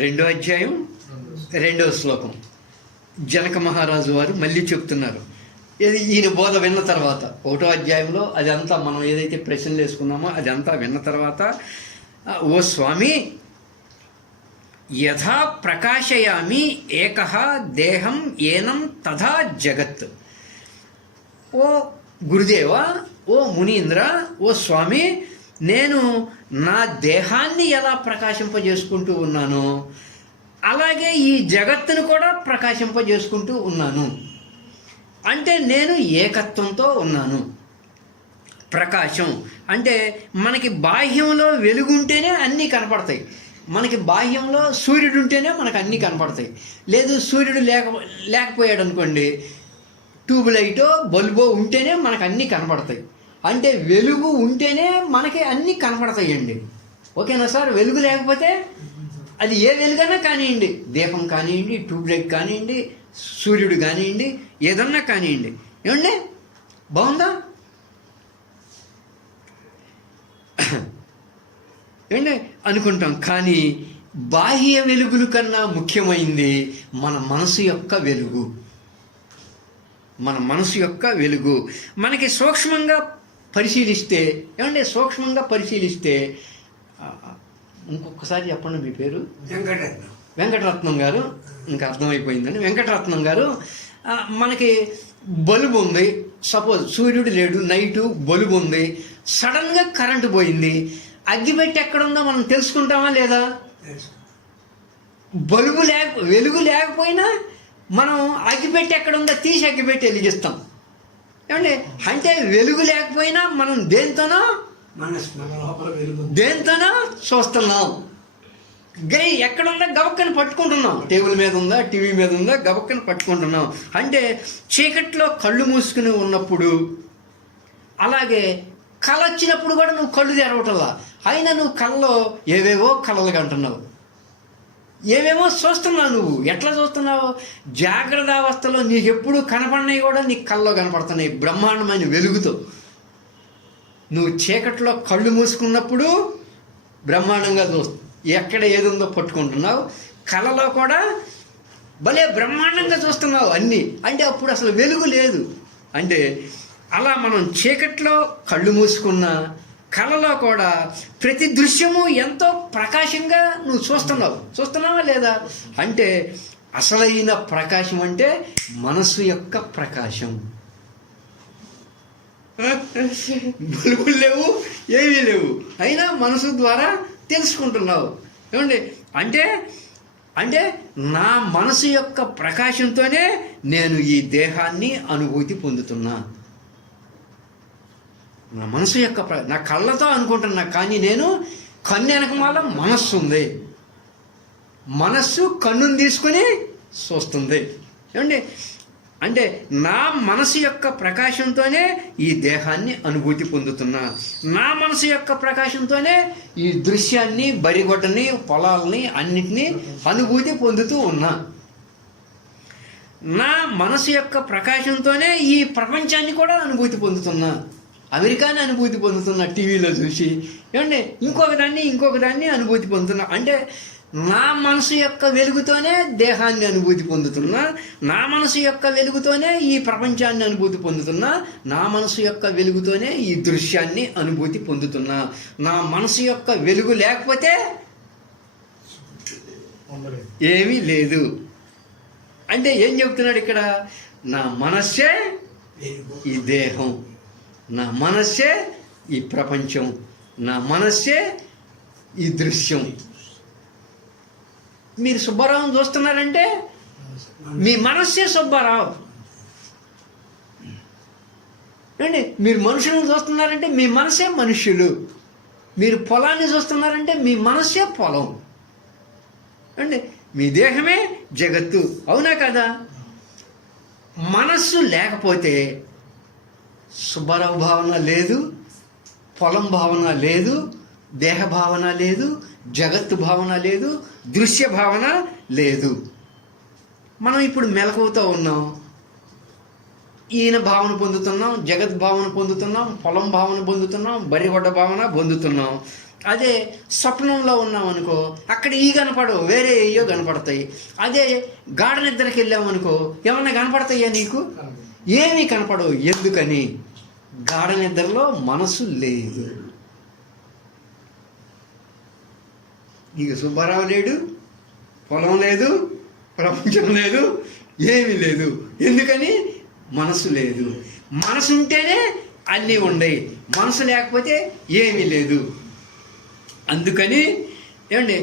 రెండో అధ్యాయం 2వ శ్లోకం. జనక మహారాజు వారు మళ్ళీ చెప్తున్నారు. ఇది ఈయన బోధ విన్న తర్వాత 1వ అధ్యాయంలో అదంతా మనం ఏదైతే ప్రశ్నలు వేసుకున్నామో అదంతా విన్న తర్వాత, ఓ స్వామి, యథా ప్రకాశయామి ఏకః దేహం ఏనం తథా జగత్. ఓ గురుదేవ, ఓ మునీంద్ర, ఓ స్వామి, నేను నా దేహాన్ని ఎలా ప్రకాశింపజేసుకుంటూ ఉన్నానో అలాగే ఈ జగత్తును కూడా ప్రకాశింపజేసుకుంటూ ఉన్నాను. అంటే నేను ఏకత్వంతో ఉన్నాను. ప్రకాశం అంటే మనకి బాహ్యంలో వెలుగుంటేనే అన్నీ కనపడతాయి. మనకి బాహ్యంలో సూర్యుడు ఉంటేనే మనకు అన్నీ కనపడతాయి. లేదు సూర్యుడు లేకపోయాడు అనుకోండి, ట్యూబ్ లైటో బల్బో ఉంటేనే మనకు అన్నీ కనపడతాయి. అంటే వెలుగు ఉంటేనే మనకి అన్నీ కనపడతాయండి. ఓకేనా సార్? వెలుగు లేకపోతే అది ఏ వెలుగైనా కానివ్వండి, దీపం కానివ్వండి, ట్యూబ్ లైట్ కానివ్వండి, సూర్యుడు కానివ్వండి, ఏదన్నా కానివ్వండి. ఏమండి, బాగుందా? ఏమండి అనుకుంటాం. కానీ బాహ్య వెలుగుల కన్నా ముఖ్యమైంది మన మనసు యొక్క వెలుగు. మన మనసు యొక్క వెలుగు మనకి సూక్ష్మంగా పరిశీలిస్తే, ఇంకొకసారి చెప్పండి మీ పేరు. వెంకటరత్నం గారు. ఇంకా అర్థమైపోయిందండి. వెంకటరత్నం గారు, మనకి బల్బు ఉంది. సపోజ్ సూర్యుడు లేడు, నైటు బల్బు ఉంది, సడన్గా కరెంటు పోయింది. అగ్గిపెట్టి ఎక్కడుందో మనం తెలుసుకుంటామా లేదా? వెలుగు లేకపోయినా మనం అగ్గిపెట్టి ఎక్కడుందో తీసి అగ్గిపెట్టి వెలిగిస్తాం. ఏమండి, అంటే వెలుగు లేకపోయినా మనం దేంతోనో చూస్తున్నాం. ఎక్కడుందా గబక్కని పట్టుకుంటున్నాం. టేబుల్ మీద ఉందా, టీవీ మీద ఉందా, గబక్కని పట్టుకుంటున్నాం. అంటే చీకట్లో కళ్ళు మూసుకుని ఉన్నప్పుడు, అలాగే కళ వచ్చినప్పుడు కూడా నువ్వు కళ్ళు తెరవటంలా, అయినా నువ్వు కళ్ళలో ఏవేవో కళలు కంటున్నావు, ఏవేమో చూస్తున్నావు. నువ్వు ఎట్లా చూస్తున్నావు? జాగ్రత్త అవస్థలో నీకు ఎప్పుడు కనపడినవి కూడా నీకు కళ్ళలో కనపడుతున్నాయి బ్రహ్మాండమైన వెలుగుతో. నువ్వు చీకట్లో కళ్ళు మూసుకున్నప్పుడు బ్రహ్మాండంగా చూస్తావు, ఎక్కడ ఏది ఉందో పట్టుకుంటున్నావు. కళలో కూడా భలే బ్రహ్మాండంగా చూస్తున్నావు అన్నీ. అంటే అప్పుడు అసలు వెలుగు లేదు. అంటే అలా మనం చీకట్లో కళ్ళు మూసుకున్న కళలో కూడా ప్రతి దృశ్యము ఎంతో ప్రకాశంగా నువ్వు చూస్తున్నావా లేదా? అంటే అసలైన ప్రకాశం అంటే మనసు యొక్క ప్రకాశం. బల్బులు లేవు, ఏమీ లేవు, అయినా మనసు ద్వారా తెలుసుకుంటున్నావు. ఏమండి, అంటే నా మనసు యొక్క ప్రకాశంతోనే నేను ఈ దేహాన్ని అనుభూతి పొందుతున్నా. నా మనసు యొక్క నా కళ్ళతో అనుకుంటున్నా, కానీ నేను కన్ను వెనకమాల మనస్సు ఉంది. మనస్సు కన్నుని తీసుకొని చూస్తుంది. ఏమండి, అంటే నా మనసు యొక్క ప్రకాశంతోనే ఈ దేహాన్ని అనుభూతి పొందుతున్నా. నా మనసు యొక్క ప్రకాశంతోనే ఈ దృశ్యాన్ని, బరిగొడ్డని, పొలాలని అన్నిటినీ అనుభూతి పొందుతూ ఉన్నా. నా మనసు యొక్క ప్రకాశంతోనే ఈ ప్రపంచాన్ని కూడా అనుభూతి పొందుతున్నా. అమెరికాని అనుభూతి పొందుతున్నా టీవీలో చూసి. ఏమంటే ఇంకొక దాన్ని అనుభూతి పొందుతున్నా. అంటే నా మనసు యొక్క వెలుగుతోనే దేహాన్ని అనుభూతి పొందుతున్నా. నా మనసు యొక్క వెలుగుతోనే ఈ ప్రపంచాన్ని అనుభూతి పొందుతున్నా. నా మనసు యొక్క వెలుగుతోనే ఈ దృశ్యాన్ని అనుభూతి పొందుతున్నా. నా మనసు యొక్క వెలుగు లేకపోతే ఏమీ లేదు. అంటే ఏం చెప్తున్నాడు ఇక్కడ? నా మనస్సే ఈ దేహం, నా మనస్సే ఈ ప్రపంచం, నా మనస్సే ఈ దృశ్యం. మీరు సుబ్బారావుని చూస్తున్నారంటే మీ మనస్సే సుబ్బారావు. అండి, మీరు మనుషులను చూస్తున్నారంటే మీ మనసే మనుష్యులు. మీరు పొలాన్ని చూస్తున్నారంటే మీ మనస్సే పొలం. అండి, మీ దేహమే జగత్తు. అవునా కదా? మనస్సు లేకపోతే సుబ్బారావు భావన లేదు, పొలం భావన లేదు, దేహ భావన లేదు, జగత్తు భావన లేదు, దృశ్య భావన లేదు. మనం ఇప్పుడు మెలకువతో ఉన్నాం. ఈయన భావన పొందుతున్నాం, జగత్ భావన పొందుతున్నాం, పొలం భావన పొందుతున్నాం, బరిగొడ్డ భావన పొందుతున్నాం. అదే స్వప్నంలో ఉన్నామనుకో అక్కడ ఈ కనపడవు, వేరే ఏయో కనపడతాయి. అదే గాఢ నిద్రకి వెళ్ళామనుకో ఏమన్నా కనపడతాయా నీకు? ఏమీ కనపడవు. ఎందుకని? గాఢ నిద్రలో మనసు లేదు. నీకు సుబ్బారావు లేడు, పొలం లేదు, ప్రపంచం లేదు, ఏమీ లేదు. ఎందుకని? మనసు లేదు. మనసు ఉంటేనే అన్నీ ఉన్నాయి, మనసు లేకపోతే ఏమీ లేదు. అందుకని ఏమండి,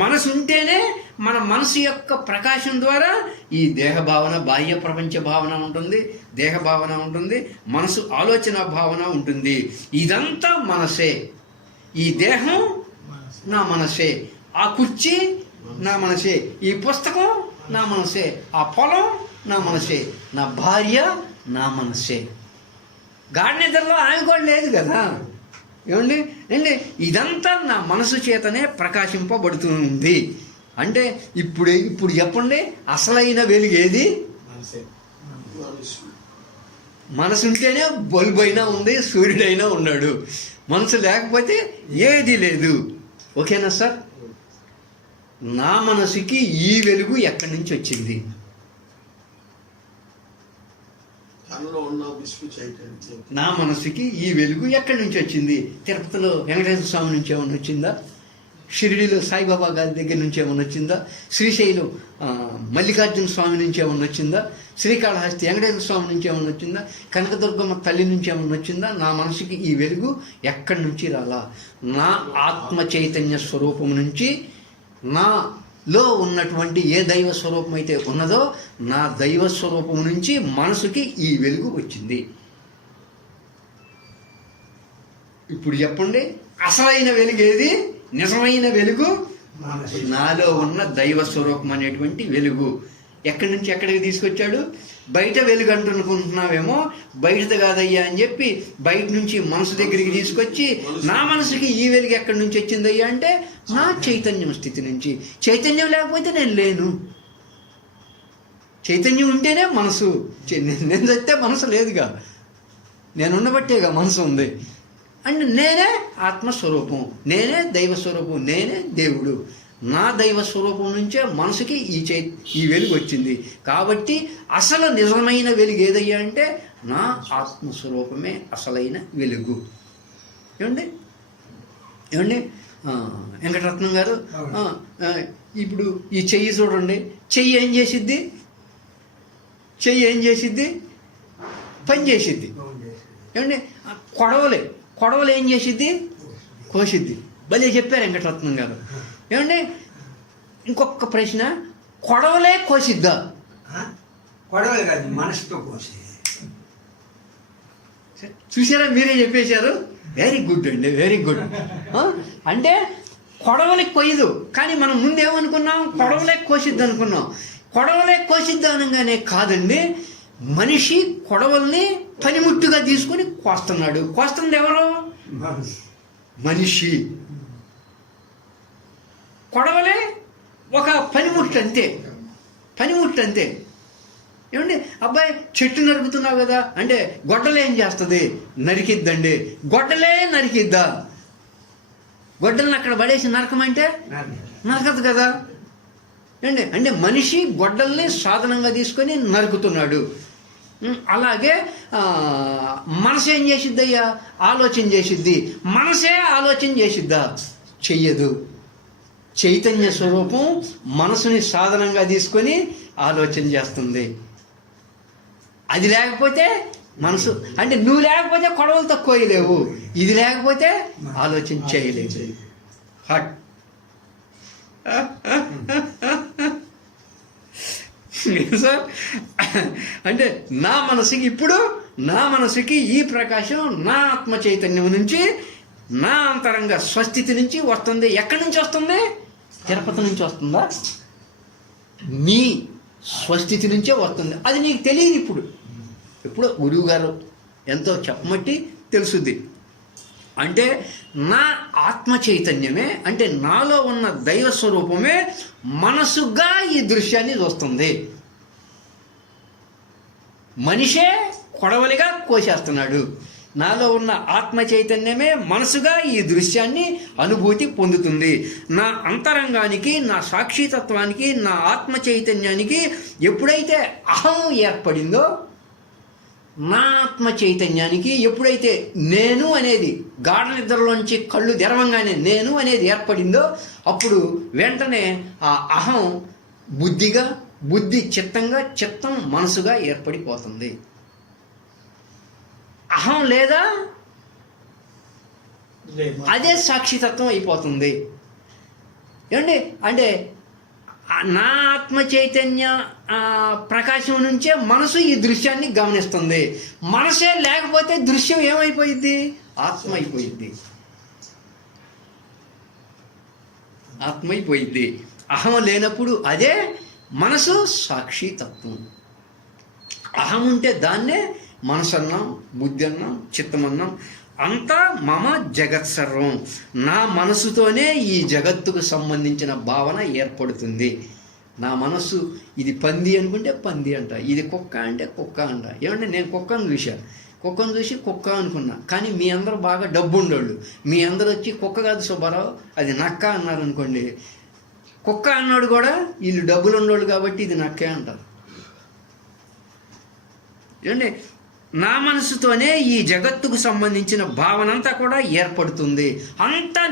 మనసు ఉంటేనే మన మనసు యొక్క ప్రకాశం ద్వారా ఈ దేహ భావన, బాహ్య ప్రపంచ భావన ఉంటుంది, దేహ భావన ఉంటుంది, మనసు ఆలోచన భావన ఉంటుంది. ఇదంతా మనసే. ఈ దేహం నా మనసే, ఆ కుర్చీ నా మనసే, ఈ పుస్తకం నా మనసే, ఆ పొలం నా మనసే, నా భార్య నా మనసే. గాఢ నిద్రలో ఆమె కూడా లేదు కదా. ఏమండి అండి, ఇదంతా నా మనసు చేతనే ప్రకాశింపబడుతుంది. అంటే ఇప్పుడు చెప్పండి, అసలైన వెలుగు ఏది? మనసు ఉంటేనే బల్బు అయినా ఉంది, సూర్యుడైనా ఉన్నాడు. మనసు లేకపోతే ఏది లేదు. ఓకేనా సార్? నా మనసుకి ఈ వెలుగు ఎక్కడి నుంచి వచ్చింది? నా మనసుకి ఈ వెలుగు ఎక్కడి నుంచి వచ్చింది? తిరుపతిలో వెంకటేశ్వర స్వామి నుంచి ఏమైనా వచ్చిందా? షిరిడిలో సాయిబాబా గారి దగ్గర నుంచి ఏమైనా వచ్చిందా? శ్రీశైలం మల్లికార్జున స్వామి నుంచి ఏమైనా వచ్చిందా? శ్రీకాళహస్తి వెంకటేశ్వర స్వామి నుంచి ఏమైనా వచ్చిందా? కనకదుర్గమ్మ తల్లి నుంచి ఏమైనా వచ్చిందా? నా మనసుకి ఈ వెలుగు ఎక్కడి నుంచి రాలా? నా ఆత్మ చైతన్య స్వరూపం నుంచి, నాలో ఉన్నటువంటి ఏ దైవ స్వరూపం అయితే ఉన్నదో నా దైవ స్వరూపం నుంచి మనసుకి ఈ వెలుగు వచ్చింది. ఇప్పుడు చెప్పండి, అసలైన వెలుగు ఏది? నిజమైన వెలుగు నాలో ఉన్న దైవ స్వరూపం అనేటువంటి వెలుగు. ఎక్కడి నుంచి ఎక్కడికి తీసుకొచ్చాడు? బయట వెలుగు అంటునుకుంటున్నావేమో, బయటది కాదయ్యా అని చెప్పి బయట నుంచి మనసు దగ్గరికి తీసుకొచ్చి నా మనసుకి ఈ వెలుగు ఎక్కడి నుంచి వచ్చిందయ్యా అంటే నా చైతన్యం స్థితి నుంచి. చైతన్యం లేకపోతే నేను లేను. చైతన్యం ఉంటేనే మనసు. నేను చస్తే మనసు లేదుగా, నేనున్నబట్టేగా మనసు ఉంది. అండ్ నేనే ఆత్మస్వరూపం, నేనే దైవస్వరూపం, నేనే దేవుడు. నా దైవ స్వరూపం నుంచే మనసుకి ఈ వెలుగు వచ్చింది. కాబట్టి అసలు నిజమైన వెలుగు ఏదయ్యా అంటే నా ఆత్మస్వరూపమే అసలైన వెలుగు. ఏమండి వెంకటరత్నం గారు, ఇప్పుడు ఈ చెయ్యి చూడండి. చెయ్యి ఏం చేసిద్ది? పని చేసిద్ది. ఏమండి కొడవలు ఏం చేసిద్ది? కోసిద్ది. భలే చెప్పారు వెంకటరత్నం గారు. ఏమండి ఇంకొక ప్రశ్న, కొడవలే కోసిద్దా? కొడవలు కాదు, మనసుతో కోసి. చూసారా, మీరే చెప్పేశారు. వెరీ గుడ్ అండి, వెరీ గుడ్. అంటే కొడవలే కొయ్యదు, కానీ మనం ముందేమనుకున్నాం? కొడవలే కోసిద్ది అనుకున్నాం. కొడవలే కోసిద్ది అనగానే కాదండి, మనిషి కొడవల్ని పనిముట్టుగా తీసుకుని కోస్తున్నాడు. కోస్తుంది ఎవరు? మనిషి. కొడవలే ఒక పనిముట్టు అంతే. ఏమండి అబ్బాయి, చెట్టు నరుకుతున్నావు కదా అంటే గొడ్డలే ఏం చేస్తుంది? నరికిద్దండి. గొడ్డలే నరికిద్దా? గొడ్డలను అక్కడ పడేసి నరకమంటే నరకదు కదా. అంటే మనిషి గొడ్డల్ని సాధనంగా తీసుకొని నరుకుతున్నాడు. అలాగే మనసు ఏం చేసిద్ది అయ్యా? ఆలోచన చేసిద్ది. మనసే ఆలోచన చేసిద్దా? చెయ్యదు. చైతన్య స్వరూపం మనసుని సాధనంగా తీసుకొని ఆలోచన చేస్తుంది. అది లేకపోతే మనసు, అంటే నువ్వు లేకపోతే కొడవలు తక్కువలేవు, ఇది లేకపోతే ఆలోచన చేయలేదు. హట్ సార్, అంటే నా మనసుకి ఈ ప్రకాశం నా ఆత్మ చైతన్యం నుంచి, నా అంతరంగ స్వస్థితి నుంచి వస్తుంది. ఎక్కడి నుంచి వస్తుంది? తిరుపతి నుంచి వస్తుందా? నీ స్వస్థితి నుంచే వస్తుంది. అది నీకు తెలియదు. ఇప్పుడు గురువు గారు ఎంతో చెప్పమట్టి తెలుసుద్ది. అంటే నా ఆత్మ చైతన్యమే, అంటే నాలో ఉన్న దైవ స్వరూపమే మనసుగా ఈ దృశ్యాన్ని చూస్తుంది. మనిషే కొడవలిగా కోసేస్తున్నాడు. నాలో ఉన్న ఆత్మ చైతన్యమే మనసుగా ఈ దృశ్యాన్ని అనుభూతి పొందుతుంది. నా అంతరంగానికి, నా సాక్షితత్వానికి, నా ఆత్మ చైతన్యానికి ఎప్పుడైతే అహం ఏర్పడిందో, నా ఆత్మ చైతన్యానికి ఎప్పుడైతే నేను అనేది గాఢ నిద్రలోంచి కళ్ళు తెరవంగానే నేను అనేది ఏర్పడిందో, అప్పుడు వెంటనే ఆ అహం బుద్ధిగా, బుద్ధి చిత్తంగా, చిత్తం మనసుగా ఏర్పడిపోతుంది. అహం లేదా అదే సాక్షితత్వం అయిపోతుంది. ఏమండి, అంటే నా ఆత్మ చైతన్య ప్రకాశం నుంచే మనసు ఈ దృశ్యాన్ని గమనిస్తుంది. మనసే లేకపోతే దృశ్యం ఏమైపోయింది? ఆత్మ అయిపోయింది. ఆత్మ అయిపోయింది. అహం లేనప్పుడు అదే మనసు సాక్షితత్వం. అహం ఉంటే దాన్నే మనసు అన్నాం, బుద్ధి అన్నాం, చిత్తం అన్నాం. అంతా మమ జగత్ సర్వం. నా మనసుతోనే ఈ జగత్తుకు సంబంధించిన భావన ఏర్పడుతుంది. నా మనస్సు ఇది పంది అనుకుంటే పంది అంట, ఇది కుక్క అంటే కుక్క అంట. ఏమంటే నేను కుక్కను చూసి కుక్క అనుకున్నా. కానీ మీ అందరూ బాగా డబ్బు ఉండేవాళ్ళు, మీ అందరూ వచ్చి కుక్క కాదు సుబ్బారావు అది నక్క అన్నారు అనుకోండి. కుక్క అన్నాడు కూడా వీళ్ళు డబ్బులు ఉండేవాళ్ళు కాబట్టి ఇది నక్కే అంటారు. ఏమండి, నా మనసుతోనే ఈ జగత్తుకు సంబంధించిన భావన అంతా కూడా ఏర్పడుతుంది. అంతా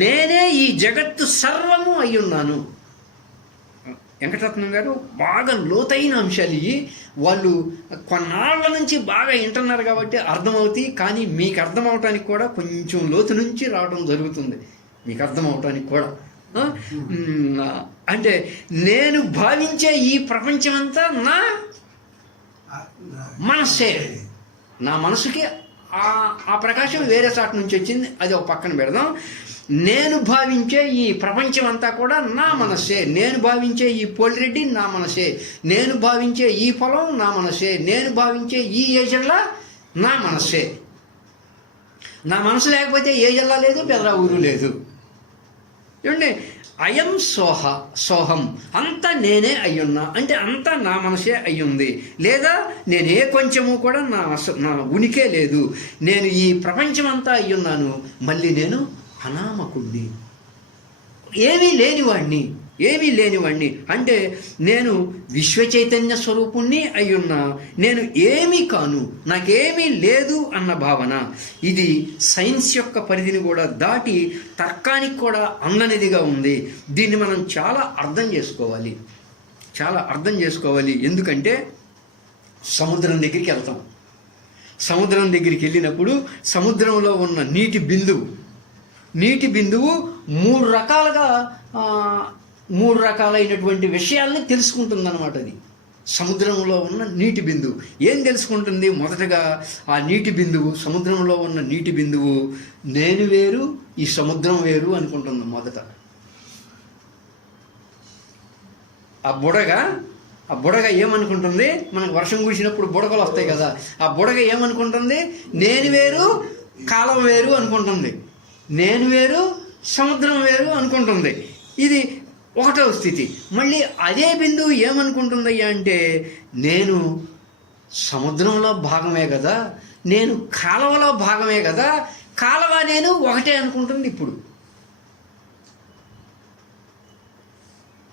నేనే ఈ జగత్తు సర్వము అయ్యున్నాను. వెంకటరత్నం గారు బాగా లోతైన అంశాలు ఇవి. వాళ్ళు కొన్నాళ్ళ నుంచి బాగా వింటున్నారు కాబట్టి అర్థమవుతాయి. కానీ మీకు అర్థమవటానికి కూడా కొంచెం లోతు నుంచి రావడం జరుగుతుంది. మీకు అర్థమవటానికి కూడా అంటే నేను భావించే ఈ ప్రపంచమంతా నా మనస్సే. నా మనసుకి ఆ ప్రకాశం వేరే చాటు నుంచి వచ్చింది, అది ఒక పక్కన పెడదాం. నేను భావించే ఈ ప్రపంచం అంతా కూడా నా మనస్సే. నేను భావించే ఈ పోలిరెడ్డి నా మనసే. నేను భావించే ఈ పొలం నా మనసే. నేను భావించే ఈ ఏజల్లా నా మనస్సే. నా మనసు లేకపోతే ఏ జిల్లా లేదు, పెదరా ఊరు లేదు. ఏమండి, అయం సోహం అంతా నేనే అయ్యున్నా అంటే అంతా నా మనసే అయ్యుంది. లేదా నేనే కొంచెము కూడా నా ఉనికే లేదు. నేను ఈ ప్రపంచం అంతా అయ్యున్నాను. మళ్ళీ నేను అనామకుణ్ణి, ఏమీ లేనివాణ్ణి అంటే నేను విశ్వ చైతన్య స్వరూపుణ్ణి అయ్యున్నా. నేను ఏమీ కాను, నాకేమీ లేదు అన్న భావన. ఇది సైన్స్ యొక్క పరిధిని కూడా దాటి తర్కానికి కూడా అందనిదిగా ఉంది. దీన్ని మనం చాలా అర్థం చేసుకోవాలి. ఎందుకంటే సముద్రం దగ్గరికి వెళ్తాం. సముద్రం దగ్గరికి వెళ్ళినప్పుడు సముద్రంలో ఉన్న నీటి బిందువు మూడు రకాలైనటువంటి విషయాల్ని తెలుసుకుంటుందన్నమాట. అది సముద్రంలో ఉన్న నీటి బిందువు ఏం తెలుసుకుంటుంది? మొదటగా ఆ నీటి బిందువు, సముద్రంలో ఉన్న నీటి బిందువు నేను వేరు, ఈ సముద్రం వేరు అనుకుంటుంది. మొదట ఆ బుడగ ఏమనుకుంటుంది? మనకు వర్షం కురిసినప్పుడు బుడగలు వస్తాయి కదా, ఆ బుడగ ఏమనుకుంటుంది? నేను వేరు, కాలం వేరు అనుకుంటుంది. నేను వేరు, సముద్రం వేరు అనుకుంటుంది. ఇది ఒకటవ స్థితి. మళ్ళీ అదే బిందువు ఏమనుకుంటుందయ్యా అంటే నేను సముద్రంలో భాగమే కదా, నేను కాలువలో భాగమే కదా, కాలువ నేను ఒకటే అనుకుంటుంది. ఇప్పుడు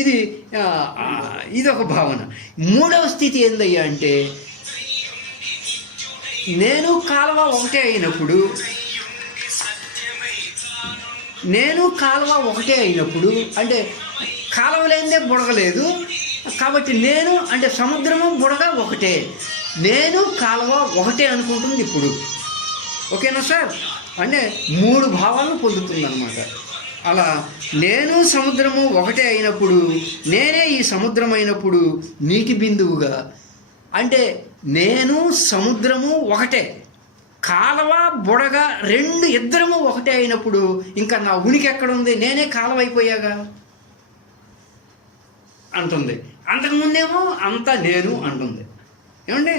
ఇది ఒక భావన. మూడవ స్థితి ఏందయ్యా అంటే నేను కాలువ ఒకటే అయినప్పుడు అంటే కాలువ లేనిదే బుడగలేదు కాబట్టి నేను అంటే సముద్రము బుడగ ఒకటే, నేను కాలువ ఒకటే అనుకుంటుంది ఇప్పుడు. ఓకేనా సార్? అంటే మూడు భావాలను పొందుతుందన్నమాట. అలా నేను సముద్రము ఒకటే అయినప్పుడు, నేనే ఈ సముద్రం అయినప్పుడు నీటి బిందువుగా, అంటే నేను సముద్రము ఒకటే, కాలువ బుడగ ఇద్దరము ఒకటే అయినప్పుడు ఇంకా నా ఉనికి ఎక్కడుంది? నేనే కాలువ అయిపోయాగా అంటుంది. అంతకుముందేమో అంతా నేను అంటుంది. ఏమంటే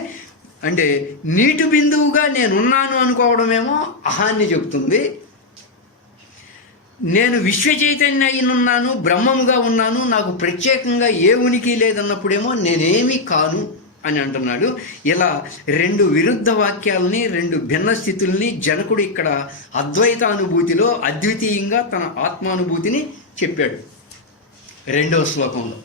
అంటే నీటి బిందువుగా నేనున్నాను అనుకోవడమేమో అహాన్ని చెప్తుంది. నేను విశ్వ చైతన్య అయినున్నాను, బ్రహ్మముగా ఉన్నాను, నాకు ప్రత్యేకంగా ఏ ఉనికి లేదన్నప్పుడేమో నేనేమీ కాను అని అంటున్నాడు. ఇలా రెండు విరుద్ధ వాక్యాలని, రెండు భిన్న స్థితుల్ని జనకుడు ఇక్కడ అద్వైతానుభూతిలో అద్వితీయంగా తన ఆత్మానుభూతిని చెప్పాడు 2వ శ్లోకంలో.